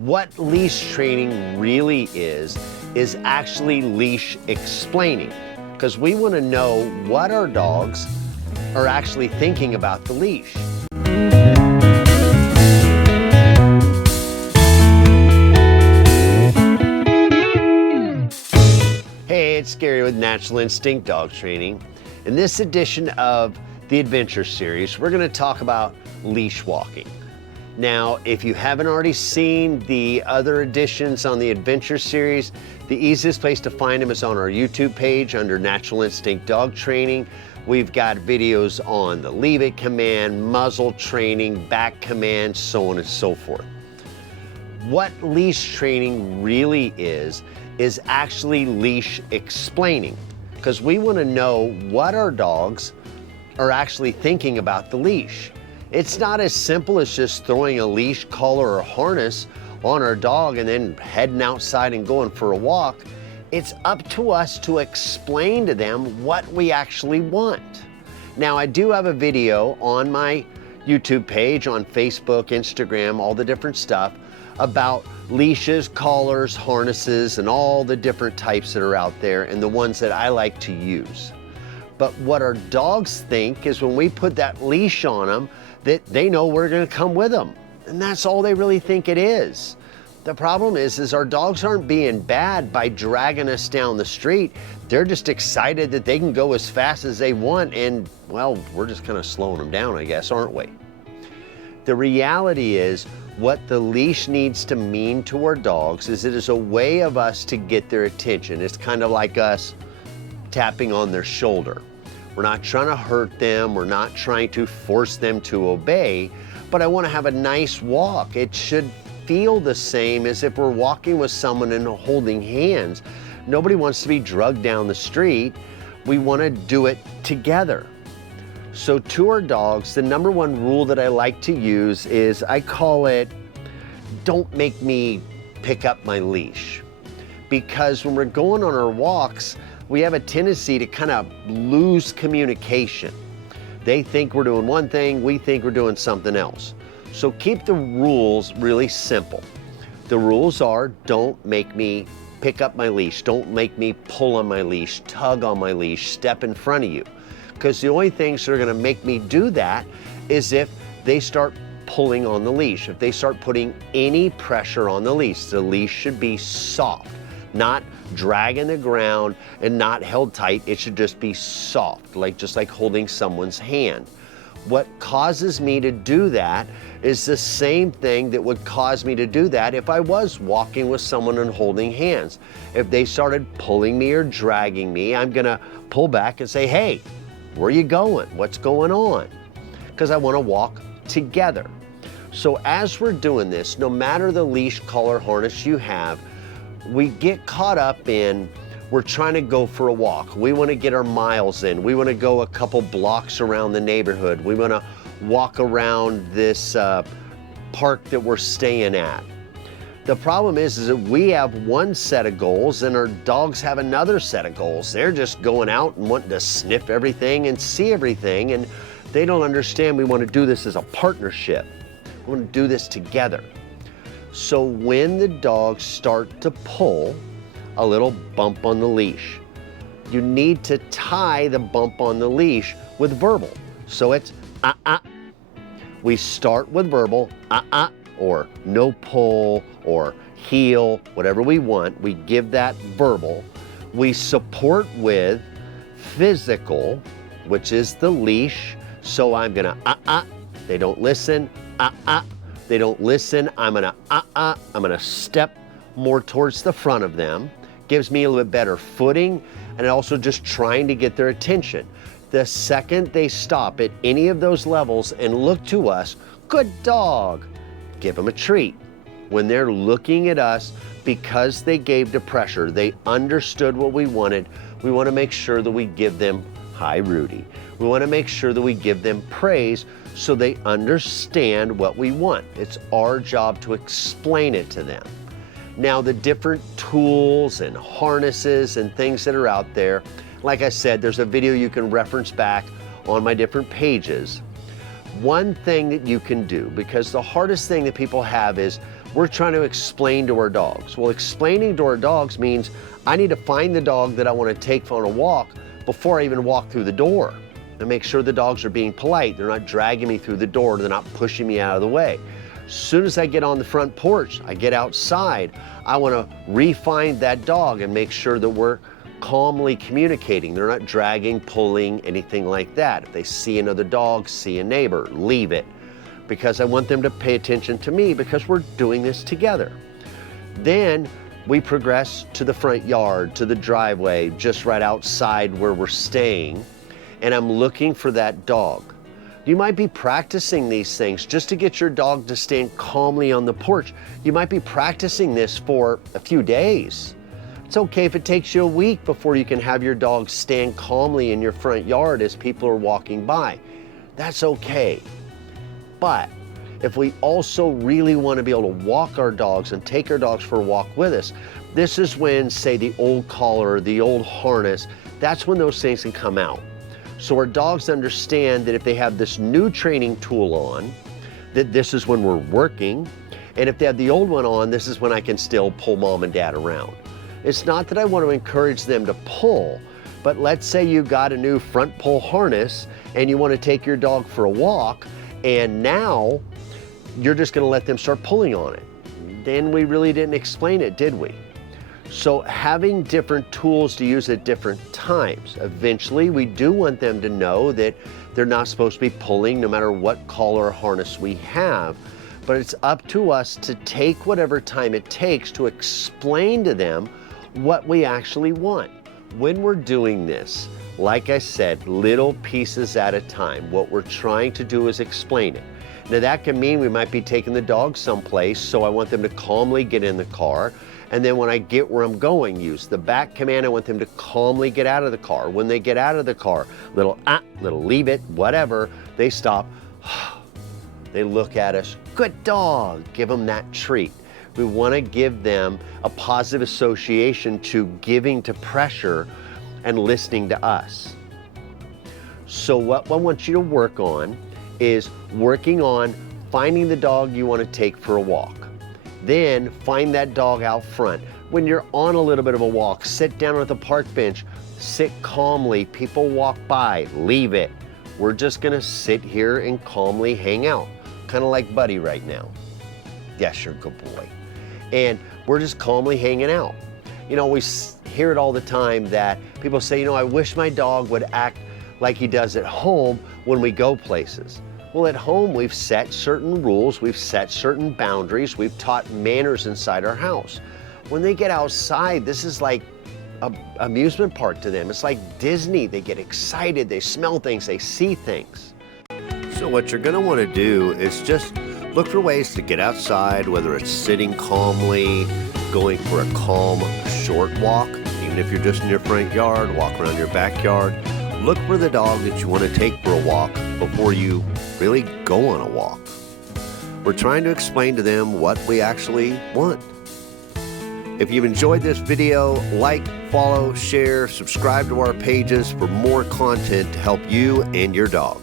What leash training really is actually leash explaining, because we want to know what our dogs are actually thinking about the leash. Hey, it's Gary with Natural Instinct Dog Training. In this edition of the Adventure Series, we're going to talk about leash walking. Now, if you haven't already seen the other editions on the Adventure Series, the easiest place to find them is on our YouTube page under Natural Instinct Dog Training. We've got videos on the leave it command, muzzle training, back command, so on and so forth. What leash training really is actually leash explaining, because we want to know what our dogs are actually thinking about the leash. It's not as simple as just throwing a leash, collar, or harness on our dog and then heading outside and going for a walk. It's up to us to explain to them what we actually want. Now, I do have a video on my YouTube page, on Facebook, Instagram, all the different stuff about leashes, collars, harnesses, and all the different types that are out there and the ones that I like to use. But what our dogs think is when we put that leash on them, that they know we're going to come with them. And that's all they really think it is. The problem is our dogs aren't being bad by dragging us down the street. They're just excited that they can go as fast as they want, and well, we're just kind of slowing them down, I guess, aren't we? The reality is what the leash needs to mean to our dogs is it is a way of us to get their attention. It's kind of like us tapping on their shoulder. We're not trying to hurt them. We're not trying to force them to obey, but I want to have a nice walk. It should feel the same as if we're walking with someone and holding hands. Nobody wants to be drugged down the street. We want to do it together. So to our dogs, the number one rule that I like to use is I call it, don't make me pick up my leash. Because when we're going on our walks, we have a tendency to kind of lose communication. They think we're doing one thing, we think we're doing something else. So keep the rules really simple. The rules are, don't make me pick up my leash, don't make me pull on my leash, tug on my leash, step in front of you. Because the only things that are going to make me do that is if they start pulling on the leash, if they start putting any pressure on the leash. The leash should be soft, not dragging the ground and not held tight. It should just be soft, just like holding someone's hand. What causes me to do that is the same thing that would cause me to do that if I was walking with someone and holding hands. If they started pulling me or dragging me, I'm gonna pull back and say, hey, where are you going? What's going on? Because I want to walk together. So as we're doing this, no matter the leash, collar, harness you have, we get caught up in, we're trying to go for a walk. We want to get our miles in. We want to go a couple blocks around the neighborhood. We want to walk around this park that we're staying at. The problem is that we have one set of goals and our dogs have another set of goals. They're just going out and wanting to sniff everything and see everything, and they don't understand we want to do this as a partnership. We want to do this together. So when the dogs start to pull, a little bump on the leash. You need to tie the bump on the leash with verbal. So it's We start with verbal, or no pull, or heel, whatever we want. We give that verbal. We support with physical, which is the leash. So I'm gonna They don't listen, They don't listen. I'm gonna step more towards the front of them. Gives me a little bit better footing, and also just trying to get their attention. The second they stop at any of those levels and look to us, good dog, give them a treat. When they're looking at us because they gave the pressure, they understood what we wanted, we want to make sure that we give them hi Rudy. We want to make sure that we give them praise so they understand what we want. It's our job to explain it to them. Now, the different tools and harnesses and things that are out there, like I said, there's a video you can reference back on my different pages. One thing that you can do, because the hardest thing that people have is we're trying to explain to our dogs. Well, explaining to our dogs means I need to find the dog that I want to take on a walk before I even walk through the door, and make sure the dogs are being polite. They're not dragging me through the door. They're not pushing me out of the way. As soon as I get on the front porch, I get outside, I want to re-find that dog and make sure that we're calmly communicating. They're not dragging, pulling, anything like that. If they see another dog, see a neighbor, leave it, because I want them to pay attention to me because we're doing this together. Then we progress to the front yard, to the driveway, just right outside where we're staying, and I'm looking for that dog. You might be practicing these things just to get your dog to stand calmly on the porch. You might be practicing this for a few days. It's okay if it takes you a week before you can have your dog stand calmly in your front yard as people are walking by. That's okay. But if we also really want to be able to walk our dogs and take our dogs for a walk with us, this is when, say, the old collar, the old harness, that's when those things can come out. So our dogs understand that if they have this new training tool on, that this is when we're working, and if they have the old one on, this is when I can still pull mom and dad around. It's not that I want to encourage them to pull, but let's say you got a new front pull harness and you want to take your dog for a walk, and now you're just going to let them start pulling on it. Then we really didn't explain it, did we? So having different tools to use at different times. Eventually, we do want them to know that they're not supposed to be pulling no matter what collar or harness we have, but it's up to us to take whatever time it takes to explain to them what we actually want. When we're doing this, like I said, little pieces at a time. What we're trying to do is explain it. Now that can mean we might be taking the dog someplace, so I want them to calmly get in the car. And then when I get where I'm going, use the back command. I want them to calmly get out of the car. When they get out of the car, little leave it, whatever, they stop. They look at us, good dog, give them that treat. We want to give them a positive association to giving to pressure and listening to us. So what I want you to work on is working on finding the dog you want to take for a walk. Then find that dog out front. When you're on a little bit of a walk, sit down at the park bench, sit calmly. People walk by, leave it. We're just gonna sit here and calmly hang out, kind of like Buddy right now. Yes, you're a good boy. And we're just calmly hanging out. You know, we hear it all the time that people say, you know, I wish my dog would act like he does at home when we go places. Well, at home, we've set certain rules, we've set certain boundaries, we've taught manners inside our house. When they get outside, this is like an amusement park to them. It's like Disney. They get excited, they smell things, they see things. So what you're gonna wanna do is just look for ways to get outside, whether it's sitting calmly, going for a calm, short walk, even if you're just in your front yard, walk around your backyard. Look for the dog that you want to take for a walk before you really go on a walk. We're trying to explain to them what we actually want. If you've enjoyed this video, like, follow, share, subscribe to our pages for more content to help you and your dog.